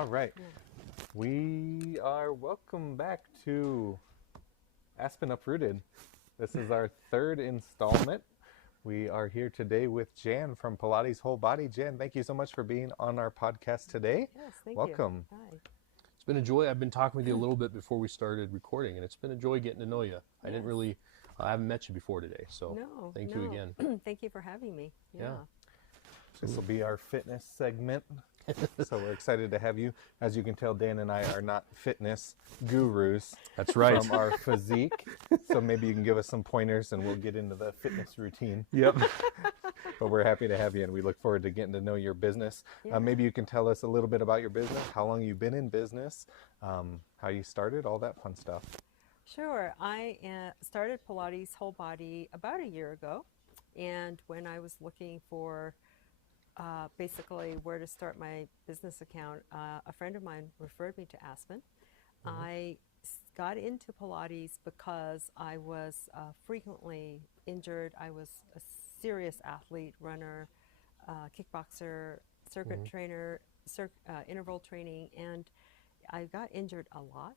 All right. Yeah. We are welcome back to Aspen Uprooted. This is our third installment. We are here today with Jan from Pilates Whole Body. Jan, thank you so much for being on our podcast today. Yes, thank you. Welcome. Hi. It's been a joy. I've been talking with you a little bit before we started recording, and it's been a joy getting to know you. Yes. I haven't met you before today, so No, thank no. you again. Thank you for having me. Yeah. This will be our fitness segment. So we're excited to have you. As you can tell, Dan and I are not fitness gurus. That's right. From our physique. So maybe you can give us some pointers and we'll get into the fitness routine. Yep. But we're happy to have you and we look forward to getting to know your business. Yeah. Maybe you can tell us a little bit about your business, how long you've been in business, how you started, all that fun stuff. Sure. I started Pilates Whole Body about a year ago. And when I was looking for basically where to start my business account, a friend of mine referred me to Aspen. I got into Pilates because I was frequently injured. I was a serious athlete, runner, kickboxer, circuit trainer, interval training, and I got injured a lot.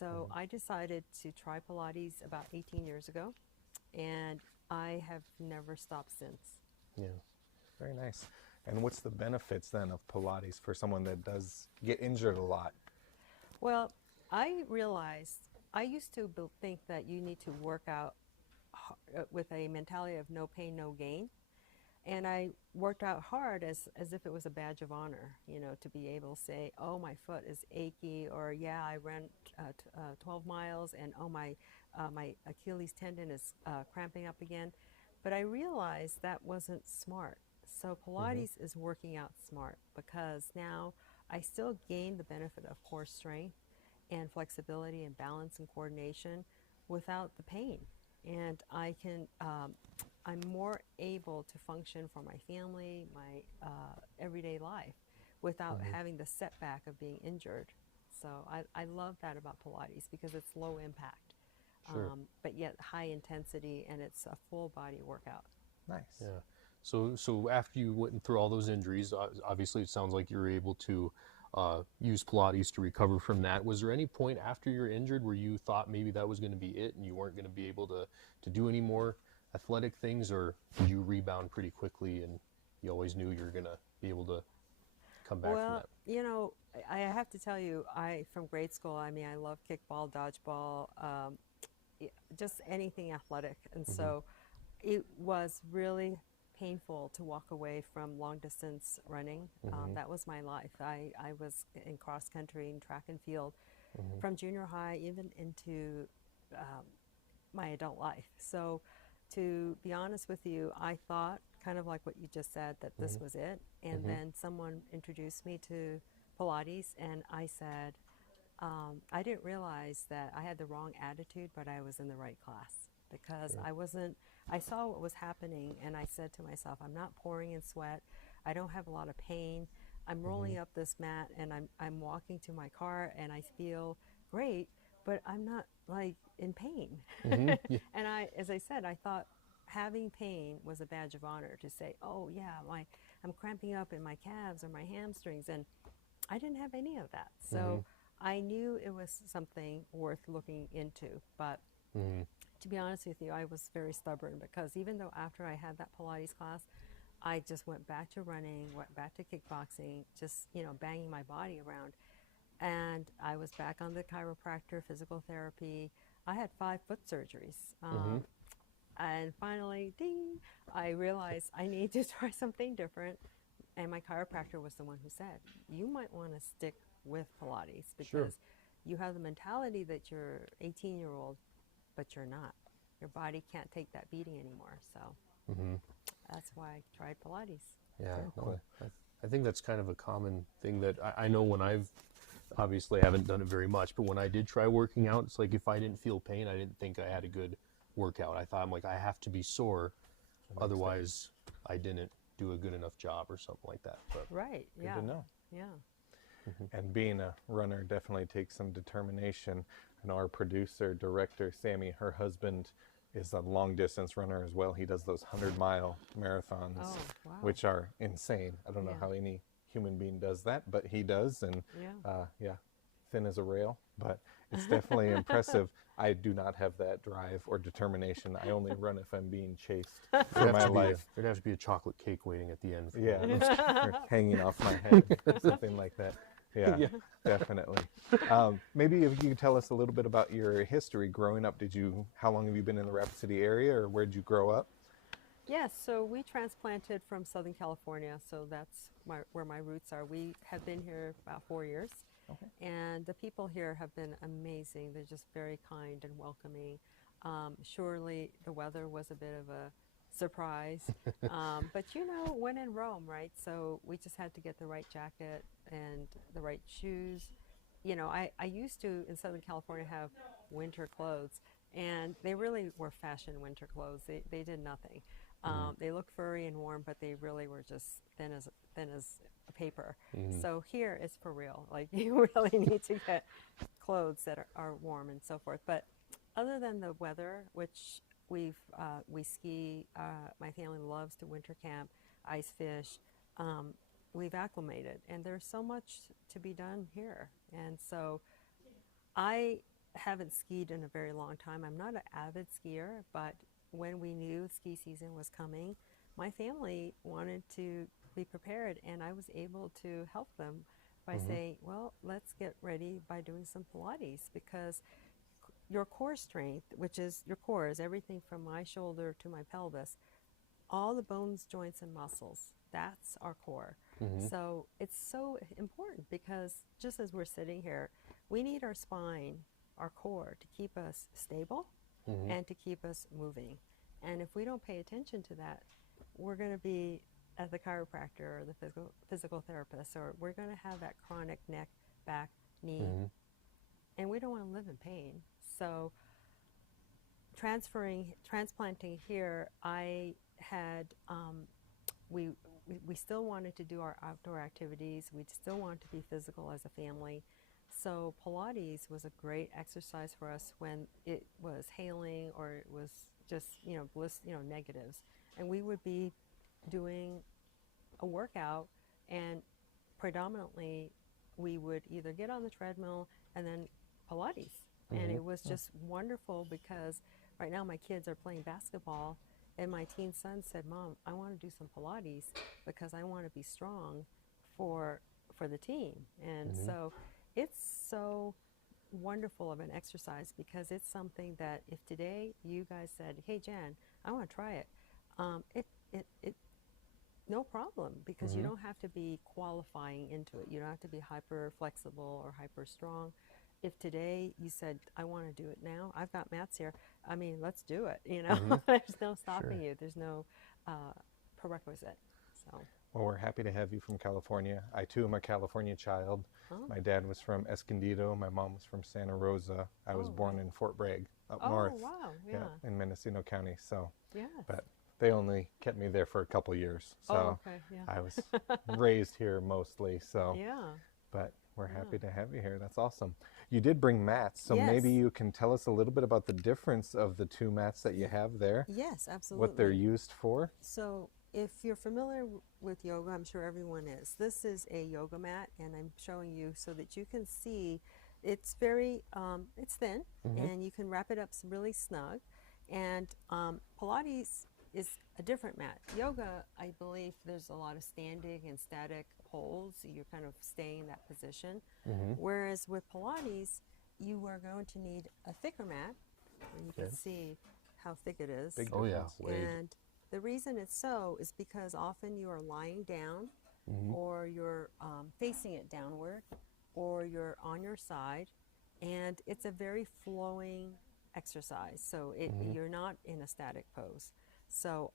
So I decided to try Pilates about 18 years ago, and I have never stopped since. Yeah, very nice. And what's the benefits then of Pilates for someone that does get injured a lot? Well, I realized I used to think that you need to work out with a mentality of no pain, no gain. And I worked out hard as if it was a badge of honor, you know, to be able to say, oh, my foot is achy, or yeah, I ran 12 miles and oh, my Achilles tendon is cramping up again. But I realized that wasn't smart. So Pilates is working out smart because now I still gain the benefit of core strength and flexibility and balance and coordination without the pain. And I can, I'm more able to function for my family, my everyday life without having the setback of being injured. So I love that about Pilates because it's low impact, Sure. but yet high intensity, and it's a full body workout. Nice. Yeah. So after you went through all those injuries, obviously it sounds like you were able to use Pilates to recover from that. Was there any point after you're injured where you thought maybe that was going to be it and you weren't going to be able to do any more athletic things, or did you rebound pretty quickly and you always knew you were going to be able to come back from Well, that? you know, I have to tell you, from grade school, I mean, I love kickball, dodgeball, just anything athletic. And so it was really painful to walk away from long distance running. That was my life. I was in cross country and track and field from junior high even into my adult life. So to be honest with you, I thought, kind of like what you just said, that this was it. And then someone introduced me to Pilates, and I said, I didn't realize that I had the wrong attitude, but I was in the right class because I saw what was happening, and I said to myself, I'm not pouring in sweat. I don't have a lot of pain. I'm rolling up this mat, and I'm walking to my car, and I feel great, but I'm not like in pain. And as I said, I thought having pain was a badge of honor to say, oh yeah, I'm cramping up in my calves or my hamstrings, and I didn't have any of that. So I knew it was something worth looking into, but to be honest with you, I was very stubborn because even though after I had that Pilates class, I just went back to running, went back to kickboxing, just, you know, banging my body around. And I was back on the chiropractor, physical therapy. I had 5 foot surgeries. And finally, ding, I realized I need to try something different. And my chiropractor was the one who said, you might want to stick with Pilates because you have the mentality that you're 18-year-old, but you're not. Your body can't take that beating anymore. So that's why I tried Pilates. Yeah, Very cool. I think that's kind of a common thing that I know when I've obviously haven't done it very much, but when I did try working out, it's like if I didn't feel pain, I didn't think I had a good workout. I thought, I'm like, I have to be sore, otherwise I didn't do a good enough job or something like that. But Right, Good yeah. to know. Yeah. And being a runner definitely takes some determination. And our producer, director, Sammy, her husband is a long distance runner as well. He does those 100-mile marathons, Oh, wow. which are insane. I don't know Yeah. how any human being does that, but he does, and Yeah. yeah, thin as a rail, but it's definitely impressive. I do not have that drive or determination. I only run if I'm being chased for my life. There'd have to be a chocolate cake waiting at the end. For Yeah, that. or hanging off my head, something like that. Yeah, Yeah. definitely. Maybe if you could tell us a little bit about your history growing up. How long have you been in the Rapid City area, or where did you grow up? Yes, so we transplanted from Southern California, so that's where my roots are. We have been here about 4 years, Okay. and the people here have been amazing. They're just very kind and welcoming. Surely the weather was a bit of a surprise, but when in Rome, right? So we just had to get the right jacket and the right shoes. I used to, in Southern California, have winter clothes, and they really were fashion winter clothes. They did nothing. They look furry and warm, but they really were just thin as a paper. So here it's for real. Like, you really need to get clothes that are warm and so forth. But other than the weather, which we ski, my family loves to winter camp, ice fish. We've acclimated, and there's so much to be done here. And so I haven't skied in a very long time. I'm not an avid skier, but when we knew ski season was coming, my family wanted to be prepared, and I was able to help them by saying, well, let's get ready by doing some Pilates, because your core strength, which is your core, is everything from my shoulder to my pelvis, all the bones, joints, and muscles. That's our core. So it's so important, because just as we're sitting here, we need our spine, our core, to keep us stable and to keep us moving. And if we don't pay attention to that, we're going to be at the chiropractor or the physical therapist, or we're going to have that chronic neck, back, knee, and we don't want to live in pain. So transplanting here, I had, we still wanted to do our outdoor activities. We still wanted to be physical as a family. So Pilates was a great exercise for us when it was hailing or it was just, negatives. And we would be doing a workout, and predominantly we would either get on the treadmill and then Pilates. And it was just wonderful, because right now my kids are playing basketball, and my teen son said, Mom, I want to do some Pilates because I want to be strong for the team. And so it's so wonderful of an exercise, because it's something that if today you guys said, hey, Jan, I want to try it, it no problem, because you don't have to be qualifying into it. You don't have to be hyper flexible or hyper strong. If today you said, I want to do it now, I've got mats here. I mean, let's do it. There's no stopping you. There's no prerequisite. So. Well, we're happy to have you from California. I too am a California child. Oh. My dad was from Escondido. My mom was from Santa Rosa. I was born in Fort Bragg up north. Oh, wow. Yeah. In Mendocino County. So, Yes. but they only kept me there for a couple years. So okay. Yeah. I was raised here mostly. So, Yeah. but we're happy to have you here. That's awesome. You did bring mats, so Yes. maybe you can tell us a little bit about the difference of the two mats that you have there, Yes, absolutely. what they're used for. So if you're familiar with yoga, I'm sure everyone is. This is a yoga mat, and I'm showing you so that you can see it's very, it's thin, and you can wrap it up really snug. And Pilates is a different mat. Yoga, I believe there's a lot of standing and static holds. You're kind of staying in that position. Whereas with Pilates, you are going to need a thicker mat. And you can see how thick it is. Big Oh yeah, difference. way. And the reason it's so is because often you are lying down, or you're facing it downward, or you're on your side, and it's a very flowing exercise. So you're not in a static pose. So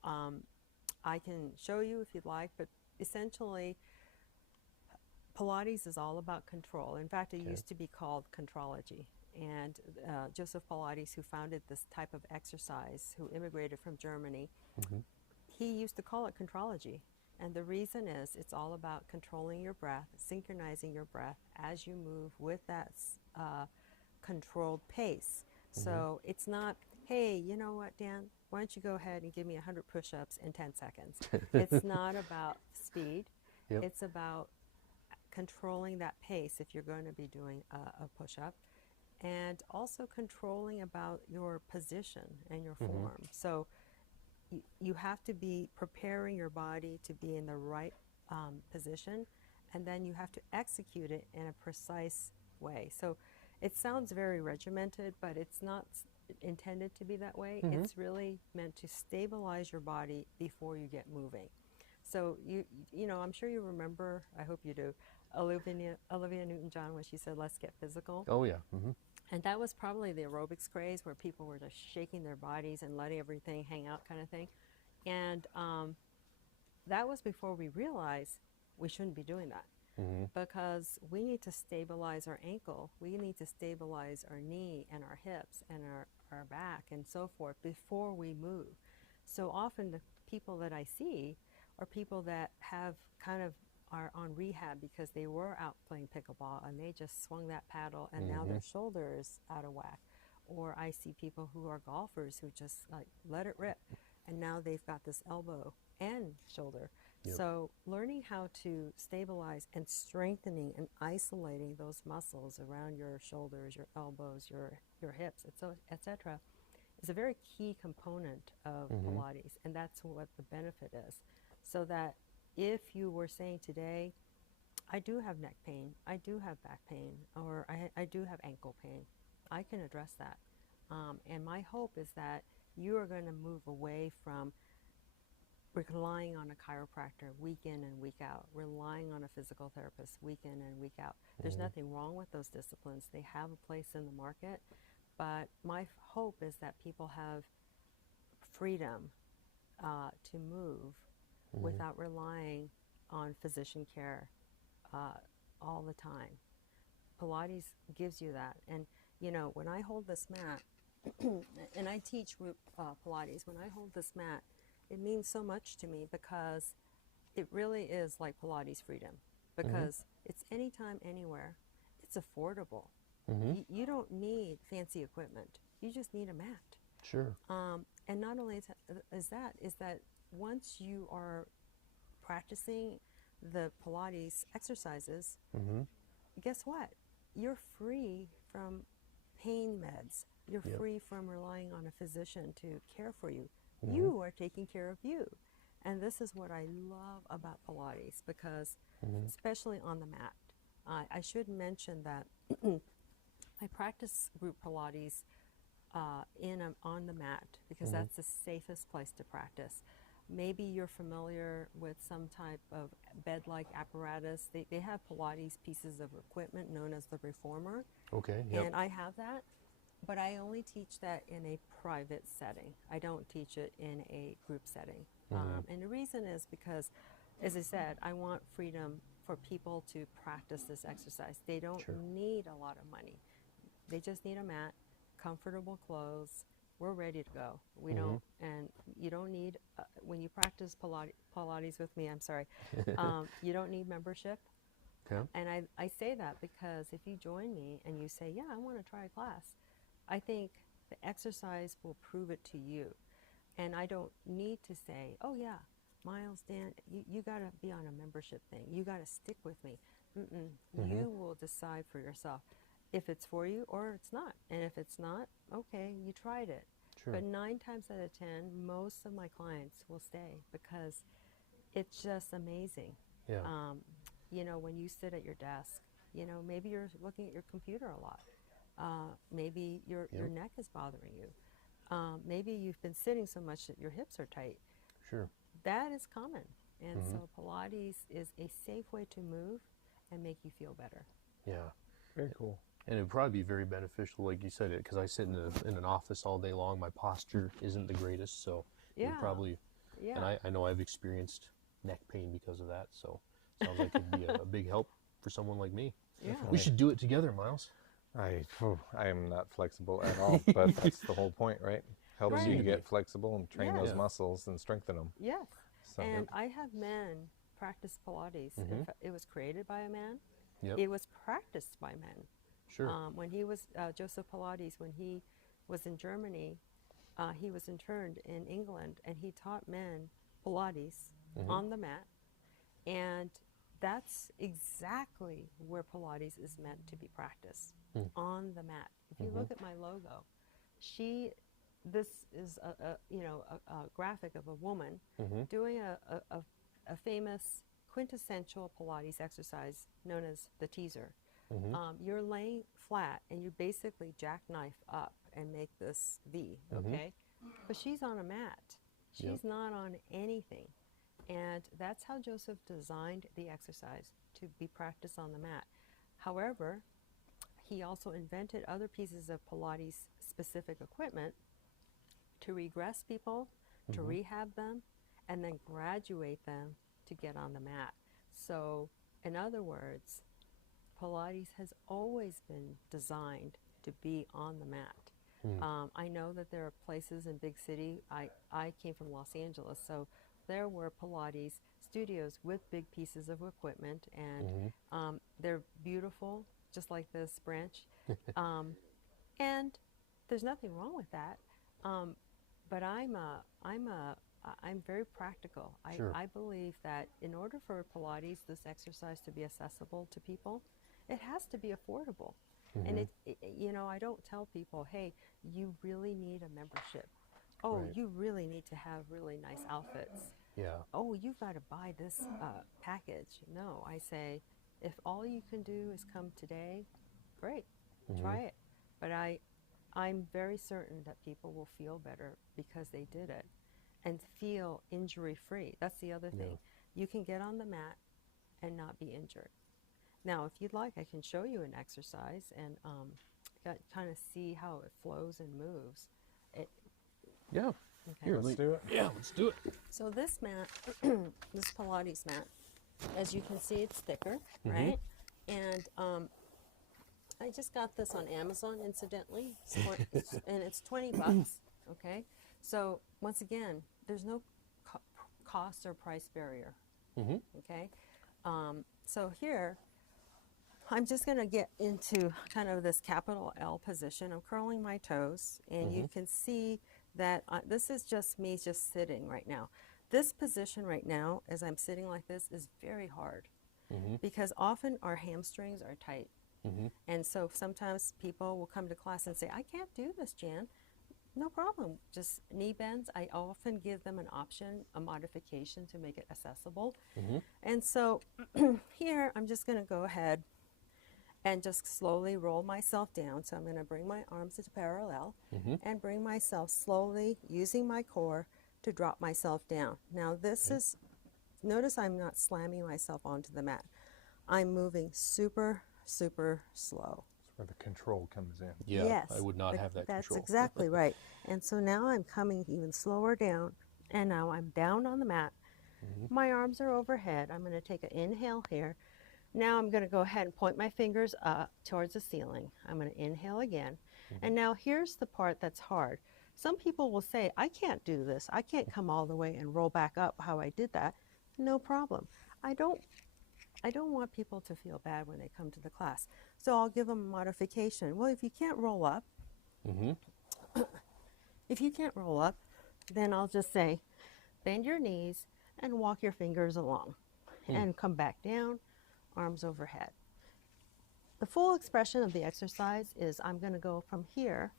I can show you if you'd like, but essentially Pilates is all about control. In fact, it used to be called contrology. And Joseph Pilates, who founded this type of exercise, who immigrated from Germany, he used to call it contrology. And the reason is it's all about controlling your breath, synchronizing your breath as you move with that controlled pace. So it's not, hey, you know what, Dan, why don't you go ahead and give me 100 push-ups in 10 seconds. It's not about speed. Yep. It's about controlling that pace if you're going to be doing a push-up, and also controlling about your position and your form. So you have to be preparing your body to be in the right position, and then you have to execute it in a precise way. So it sounds very regimented, but it's not intended to be that way. It's really meant to stabilize your body before you get moving. So you know, I'm sure you remember, I hope you do, Olivia Newton-John when she said, "Let's get physical." Oh yeah. And that was probably the aerobics craze where people were just shaking their bodies and letting everything hang out kind of thing. And that was before we realized we shouldn't be doing that, because we need to stabilize our ankle. We need to stabilize our knee and our hips and our back and so forth before we move. So often the people that I see are people that have kind of are on rehab because they were out playing pickleball and they just swung that paddle and now their shoulder is out of whack. Or I see people who are golfers who just like let it rip and now they've got this elbow and shoulder. So learning how to stabilize and strengthening and isolating those muscles around your shoulders, your elbows, your hips, etc., is a very key component of Pilates, and that's what the benefit is. So that if you were saying today, I do have neck pain, I do have back pain, or I do have ankle pain, I can address that. And my hope is that you are going to move away from relying on a chiropractor week in and week out, relying on a physical therapist week in and week out. There's nothing wrong with those disciplines. They have a place in the market. But my hope is that people have freedom to move without relying on physician care all the time. Pilates gives you that. And, you know, when I hold this mat, and I teach group Pilates, when I hold this mat, it means so much to me because it really is like Pilates freedom, because it's anytime, anywhere. It's affordable. You don't need fancy equipment. You just need a mat. Sure. And not only is that once you are practicing the Pilates exercises, guess what? You're free from pain meds. You're free from relying on a physician to care for you. You are taking care of you. And this is what I love about Pilates, because especially on the mat, I should mention that I practice group Pilates on the mat because that's the safest place to practice. Maybe you're familiar with some type of bed-like apparatus. They have Pilates pieces of equipment known as the reformer. Okay. And I have that, but I only teach that in a private setting. I don't teach it in a group setting. And the reason is because, as I said, I want freedom for people to practice this exercise. They don't need a lot of money. They just need a mat, comfortable clothes. We're ready to go. We don't, and you don't need, when you practice Pilates with me, I'm sorry, you don't need membership. Okay. And I say that because if you join me and you say, yeah, I want to try a class, I think the exercise will prove it to you. And I don't need to say, oh yeah, Miles, Dan, you got to be on a membership thing. You got to stick with me. You will decide for yourself if it's for you or it's not. And if it's not, okay, you tried it. Sure. But 9 times out of 10, most of my clients will stay because it's just amazing. Yeah. You know, when you sit at your desk, you know, maybe you're looking at your computer a lot. Maybe your neck is bothering you. Maybe you've been sitting so much that your hips are tight. Sure. That is common. And so Pilates is a safe way to move and make you feel better. Yeah. Very cool. And it would probably be very beneficial, like you said, because I sit in an office all day long. My posture isn't the greatest, so it would probably, and I know I've experienced neck pain because of that, so it sounds like it'd be a big help for someone like me. Yeah. We should do it together, Miles. I am not flexible at all, but that's the whole point, right? Helps you to get flexible and train those muscles and strengthen them. Yes. So, And I have men practice Pilates. In fact, it was created by a man. Yep. It was practiced by men. Sure. When he was, Joseph Pilates, when he was in Germany, he was interned in England, and he taught men Pilates on the mat. And that's exactly where Pilates is meant to be practiced, on the mat. If you look at my logo, this is a graphic of a woman doing a famous quintessential Pilates exercise known as the teaser. You're laying flat and you basically jackknife up and make this V, okay? But she's on a mat. She's not on anything. And that's how Joseph designed the exercise, to be practiced on the mat. However, he also invented other pieces of Pilates specific equipment to regress people, to rehab them, and then graduate them to get on the mat. So, in other words, Pilates has always been designed to be on the mat. I know that there are places in big city. I came from Los Angeles, so there were Pilates studios with big pieces of equipment, and they're beautiful, just like this branch. And there's nothing wrong with that. But I'm very practical. I believe that in order for Pilates, this exercise, to be accessible to people, it has to be affordable. And I don't tell people, hey, you really need a membership. Oh, you really need to have really nice outfits. Oh, you've got to buy this package. No, I say, if all you can do is come today, great, try it. But I'm very certain that people will feel better because they did it and feel injury-free. That's the other thing. You can get on the mat and not be injured. Now, if you'd like, I can show you an exercise and kind of see how it flows and moves. Yeah. Okay. Here, let's do it. Yeah, let's do it. So this mat, this Pilates mat, as you can see, it's thicker, right? And I just got this on Amazon, incidentally, and it's $20, okay? So once again, there's no cost or price barrier, okay? So here, I'm just going to get into kind of this capital L position. I'm curling my toes, and you can see that this is just me just sitting right now. This position right now, as I'm sitting like this, is very hard because often our hamstrings are tight. And so sometimes people will come to class and say, I can't do this, Jan. No problem. Just knee bends. I often give them an option, a modification to make it accessible. And so here, I'm just going to go ahead and just slowly roll myself down. So I'm going to bring my arms into parallel and bring myself slowly, using my core, to drop myself down. Now this is, notice I'm not slamming myself onto the mat. I'm moving super, super slow. That's where the control comes in. Yeah, Yes, I would not have that that's control. exactly right. And so now I'm coming even slower down, and now I'm down on the mat. My arms are overhead. I'm going to take an inhale here. Now I'm going to go ahead and point my fingers up towards the ceiling. I'm going to inhale again. And now here's the part that's hard. Some people will say, I can't do this. I can't come all the way and roll back up how I did that. No problem. I don't want people to feel bad when they come to the class. So I'll give them a modification. Well, if you can't roll up, then I'll just say, bend your knees and walk your fingers along and come back down, arms overhead. The full expression of the exercise is I'm going to go from here,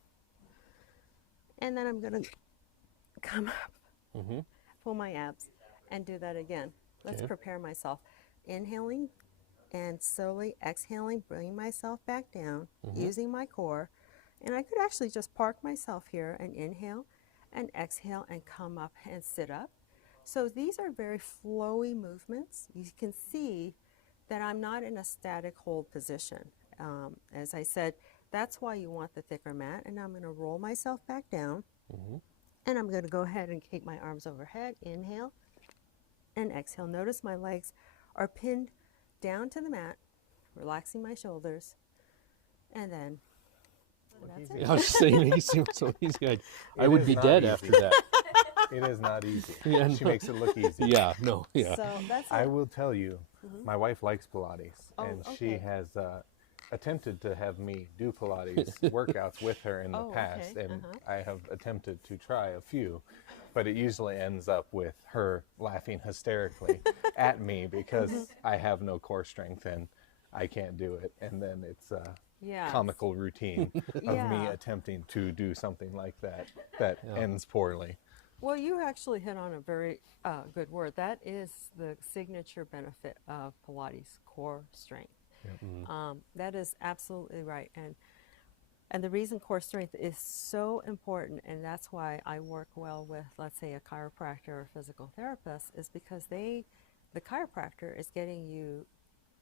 and then I'm going to come up, pull my abs, and do that again. Let's prepare myself. Inhaling and slowly exhaling, bringing myself back down, using my core. And I could actually just park myself here and inhale and exhale and come up and sit up. So these are very flowy movements. You can see that I'm not in a static hold position. As I said, that's why you want the thicker mat. And I'm going to roll myself back down. And I'm going to go ahead and take my arms overhead. Inhale and exhale. Notice my legs are pinned down to the mat, relaxing my shoulders. And then that's it. I was just saying, he seems so easy. I It would is be not dead easy. after that. It is not easy. Yeah, She no. makes it look easy. Yeah, no, yeah. So that's I it. will tell you, my wife likes Pilates, Oh, and she okay. has attempted to have me do Pilates workouts with her in the Oh, past, okay, and I have attempted to try a few, but it usually ends up with her laughing hysterically at me because I have no core strength and I can't do it. And then it's a Yes. comical routine of me Yeah. attempting to do something like that ends poorly. Well, you actually hit on a very good word. That is the signature benefit of Pilates, core strength. That is absolutely right. And the reason core strength is so important, and that's why I work well with, let's say, a chiropractor or physical therapist, is because the chiropractor is getting you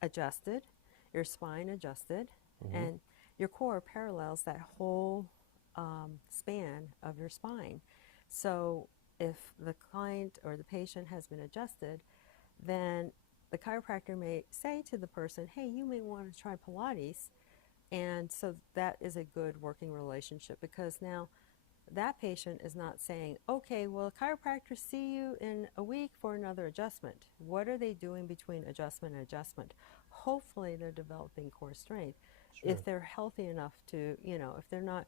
adjusted, your spine adjusted, and your core parallels that whole span of your spine. So if the client or the patient has been adjusted, then the chiropractor may say to the person, hey, you may want to try Pilates. And so that is a good working relationship, because now that patient is not saying, okay, well, chiropractor, see you in a week for another adjustment. What are they doing between adjustment and adjustment? Hopefully they're developing core strength. If they're healthy enough to, if they're not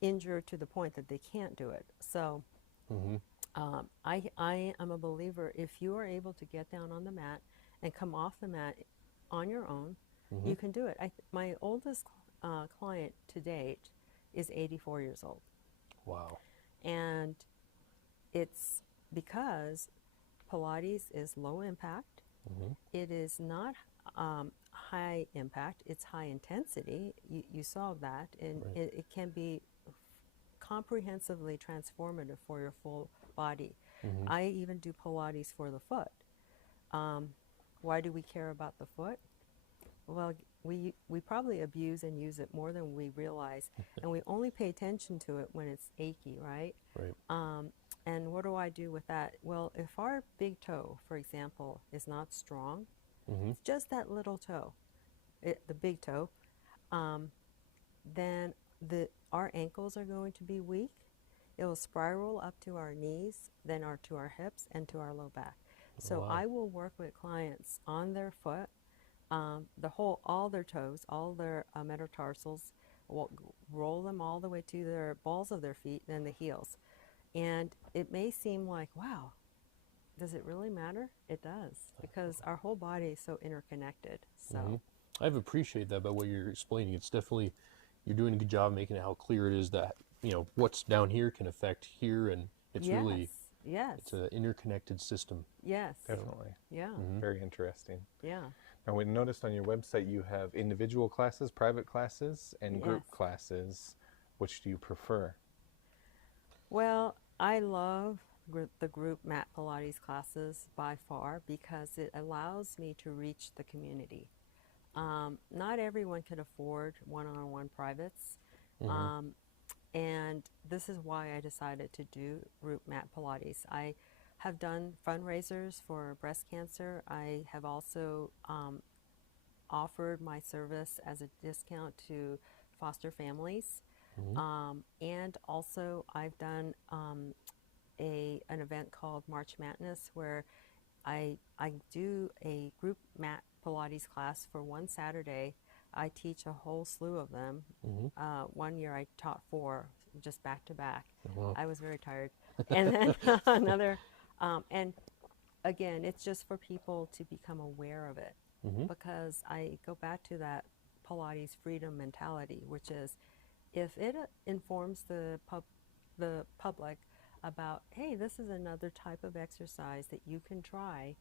injured to the point that they can't do it. So I am a believer, if you are able to get down on the mat and come off the mat on your own, you can do it. My oldest client to date is 84 years old. Wow. And it's because Pilates is low impact. It is not high impact, it's high intensity. You saw that. And it can be comprehensively transformative for your full body. I even do Pilates for the foot. Why do we care about the foot? Well, we probably abuse and use it more than we realize, and we only pay attention to it when it's achy, right? Right. And what do I do with that? Well, if our big toe, for example, is not strong, it's just that little toe, the big toe, then our ankles are going to be weak. It will spiral up to our knees, then to our hips, and to our low back. So Wow. I will work with clients on their foot, all their toes, all their metatarsals, roll them all the way to their balls of their feet, then the heels. And it may seem like, wow, does it really matter? It does, because our whole body is so interconnected. So I've appreciated that by what you're explaining. It's definitely, you're doing a good job making it how clear it is that, what's down here can affect here, and it's really, it's an interconnected system. Yes. Definitely. Yeah. Very interesting. Yeah. Now, we noticed on your website you have individual classes, private classes, and group classes. Which do you prefer? Well, I love the group mat Pilates classes by far, because it allows me to reach the community. Not everyone can afford one-on-one privates. And this is why I decided to do group mat Pilates. I have done fundraisers for breast cancer. I have also offered my service as a discount to foster families. And also I've done an event called March Madness, where I do a group mat Pilates class for one Saturday. I teach a whole slew of them. One year I taught 4, just back to back. Wow. I was very tired. And then another, and again, it's just for people to become aware of it. Because I go back to that Pilates freedom mentality, which is, if it informs the public about, hey, this is another type of exercise that you can try.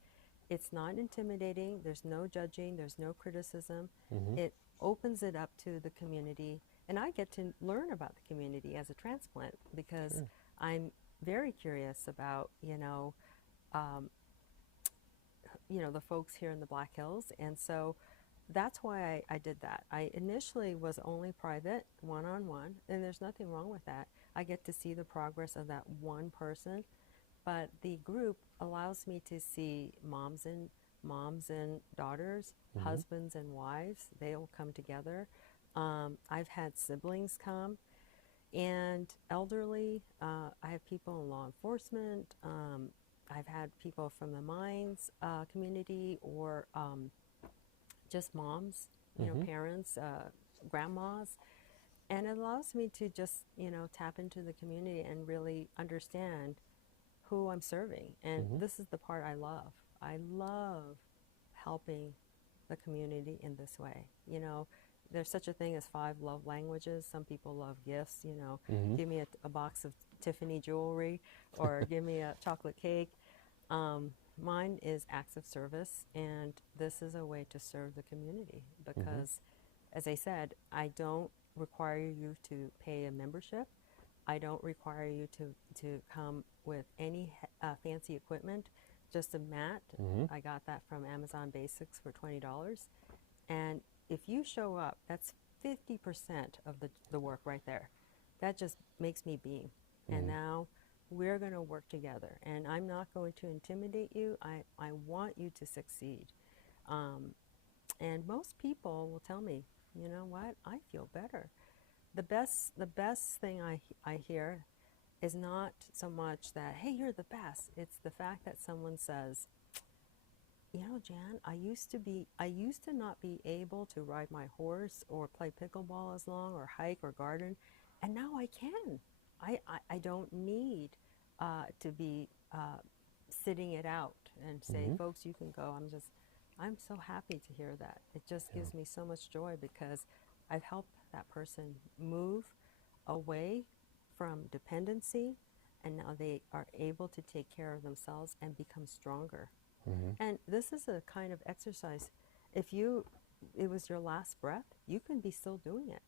It's not intimidating, there's no judging, there's no criticism. It opens it up to the community, and I get to learn about the community as a transplant, because I'm very curious about, the folks here in the Black Hills. And so that's why I did that. I initially was only private, one-on-one, and there's nothing wrong with that. I get to see the progress of that one person, but the group allows me to see moms and daughters, husbands and wives. They all come together. I've had siblings come, and elderly. I have people in law enforcement. I've had people from the mines community, or just moms, parents, grandmas. And it allows me to just, tap into the community and really understand who I'm serving. And this is the part I love. I love helping the community in this way. You know, there's such a thing as 5 love languages. Some people love gifts, you know, give me a box of Tiffany jewelry or give me a chocolate cake. Mine is acts of service, and this is a way to serve the community because, as I said, I don't require you to pay a membership. I don't require you to come with any fancy equipment, just a mat. I got that from Amazon Basics for $20. And if you show up, that's 50% of the work right there. That just makes me beam. And now we're going to work together. And I'm not going to intimidate you. I want you to succeed. And most people will tell me, you know what, I feel better. The best thing I hear is not so much that, hey, you're the best. It's the fact that someone says, you know, Jan, I used to not be able to ride my horse or play pickleball as long or hike or garden, and now I can. I don't need to be sitting it out and say, folks, you can go. I'm so happy to hear that. It just gives me so much joy because I've helped that person move away from dependency, and now they are able to take care of themselves and become stronger. And this is a kind of exercise. If it was your last breath, you can be still doing it.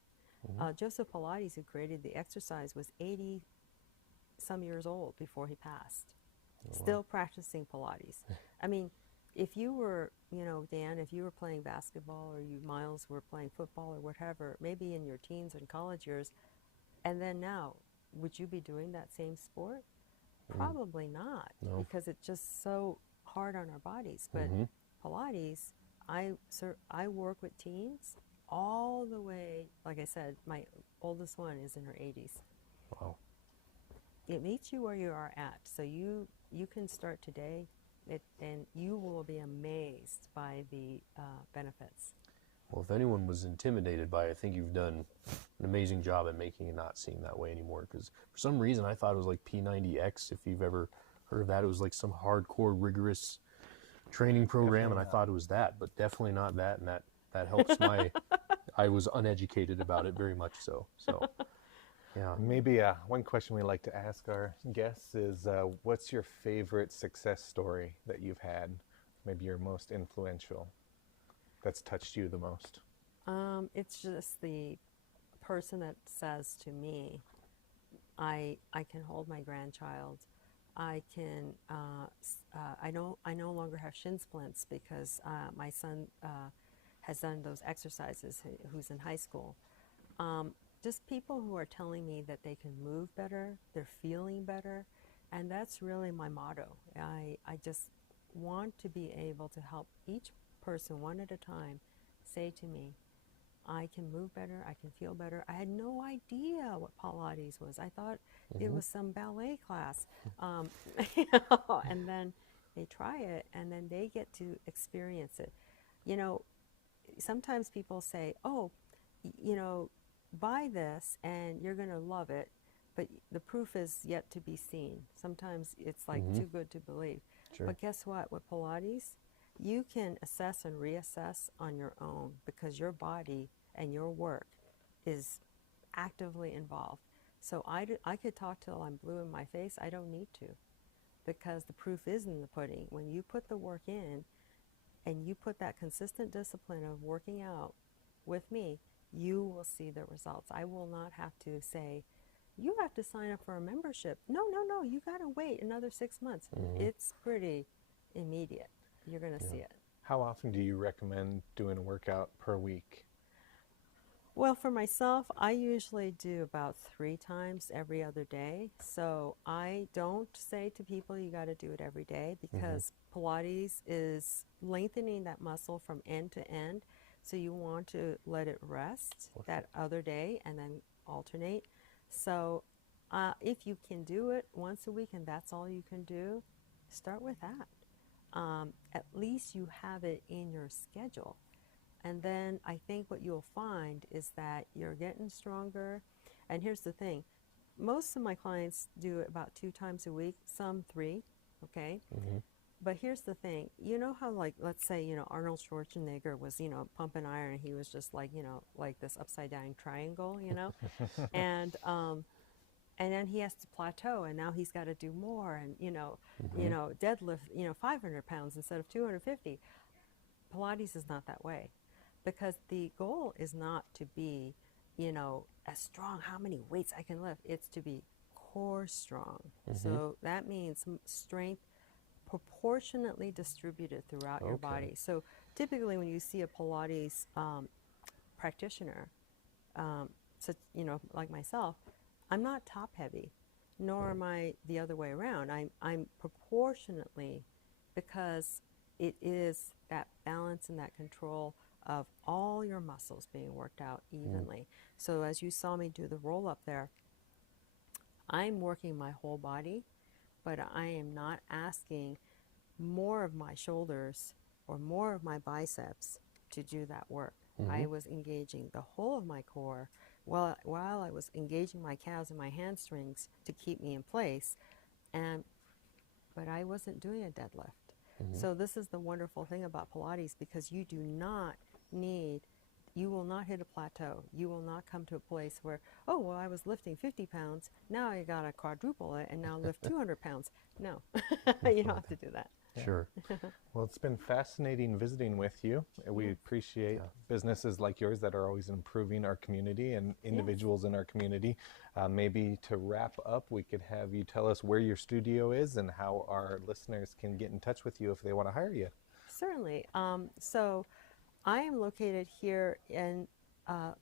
Joseph Pilates, who created the exercise, was 80 some years old before he passed, still practicing Pilates. I mean, if you were, you know, Dan, if you were playing basketball or you, Miles, were playing football or whatever, maybe in your teens and college years, and then now, would you be doing that same sport? Probably not, because it's just so hard on our bodies. But Pilates, I work with teens all the way. Like I said, my oldest one is in her 80s. Wow. It meets you where you are at. So you can start today, and you will be amazed by the benefits. Well, if anyone was intimidated by it, I think you've done an amazing job at making it not seem that way anymore. Because for some reason, I thought it was like P90X. If you've ever heard of that, it was like some hardcore, rigorous training program, and I thought it was that, but definitely not that. And that helps my. I was uneducated about it, very much so. So, yeah. Maybe one question we like to ask our guests is, what's your favorite success story that you've had? Maybe your most influential, that's touched you the most? It's just the person that says to me, I can hold my grandchild. I can, I no longer have shin splints because my son has done those exercises, who's in high school. Just people who are telling me that they can move better, they're feeling better, and that's really my motto. I just want to be able to help each person one at a time say to me, I can move better, I can feel better. I had no idea what Pilates was. I thought it was some ballet class. You know, and then they try it, and then they get to experience it. You know, sometimes people say, oh, you know, buy this and you're going to love it, but the proof is yet to be seen. Sometimes it's like too good to believe. Sure. But guess what? With Pilates, you can assess and reassess on your own because your body and your work is actively involved. So I could talk till I'm blue in my face. I don't need to, because the proof is in the pudding. When you put the work in and you put that consistent discipline of working out with me, you will see the results. I will not have to say, you have to sign up for a membership. No, you got to wait another 6 months. It's pretty immediate. You're going to see it. How often do you recommend doing a workout per week? Well, for myself, I usually do about 3 times every other day. So I don't say to people you got to do it every day, because Pilates is lengthening that muscle from end to end. So you want to let it rest that other day and then alternate. So if you can do it once a week and that's all you can do, start with that. At least you have it in your schedule. And then I think what you'll find is that you're getting stronger. And here's the thing, most of my clients do it about 2 times a week, some 3, okay? But here's the thing, you know how, like, let's say, you know, Arnold Schwarzenegger was, you know, pumping iron, and he was just like, you know, like this upside down triangle, you know? and then he has to plateau, and now he's got to do more, and, you know, deadlift, you know, 500 pounds instead of 250. Pilates is not that way, because the goal is not to be, you know, as strong, how many weights I can lift. It's to be core strong. So that means strength proportionately distributed throughout your body. So typically when you see a Pilates practitioner, so, you know, like myself, I'm not top heavy, nor am I the other way around. I'm proportionately, because it is that balance and that control of all your muscles being worked out evenly. So as you saw me do the roll up there, I'm working my whole body, but I am not asking more of my shoulders or more of my biceps to do that work. I was engaging the whole of my core while I was engaging my calves and my hamstrings to keep me in place, but I wasn't doing a deadlift. So this is the wonderful thing about Pilates, because you do not need, you will not hit a plateau. You will not come to a place where, oh, well, I was lifting 50 pounds, now I got to quadruple it and now lift 200 pounds. No, you don't have to do that. Sure. Well, it's been fascinating visiting with you. We appreciate businesses like yours that are always improving our community and individuals in our community. Maybe to wrap up, we could have you tell us where your studio is and how our listeners can get in touch with you if they want to hire you. Certainly. So I am located here in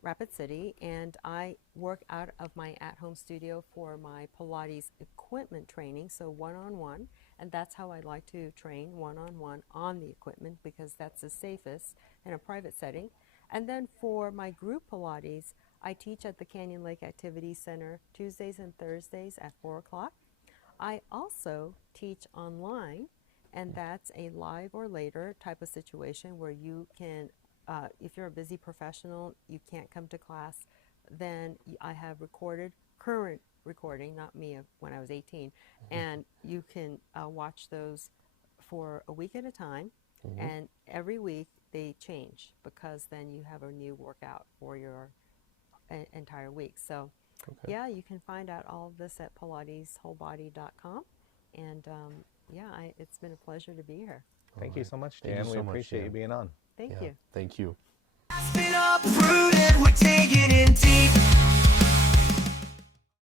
Rapid City, and I work out of my at-home studio for my Pilates equipment training, so one-on-one, and that's how I like to train, one-on-one on the equipment, because that's the safest in a private setting. And then for my group Pilates, I teach at the Canyon Lake Activity Center Tuesdays and Thursdays at 4 o'clock. I also teach online, and that's a live or later type of situation where you can, if you're a busy professional, you can't come to class, then I have current recording, not me of when I was 18, and you can watch those for a week at a time, and every week they change, because then you have a new workout for your entire week. So yeah, you can find out all of this at pilateswholebody.com, and it's been a pleasure to be here. Thank you so much, Thank Jan. you We so much, appreciate Jan. you being on. Thank you. Thank you. Aspen Uprooted, we're taking it deep.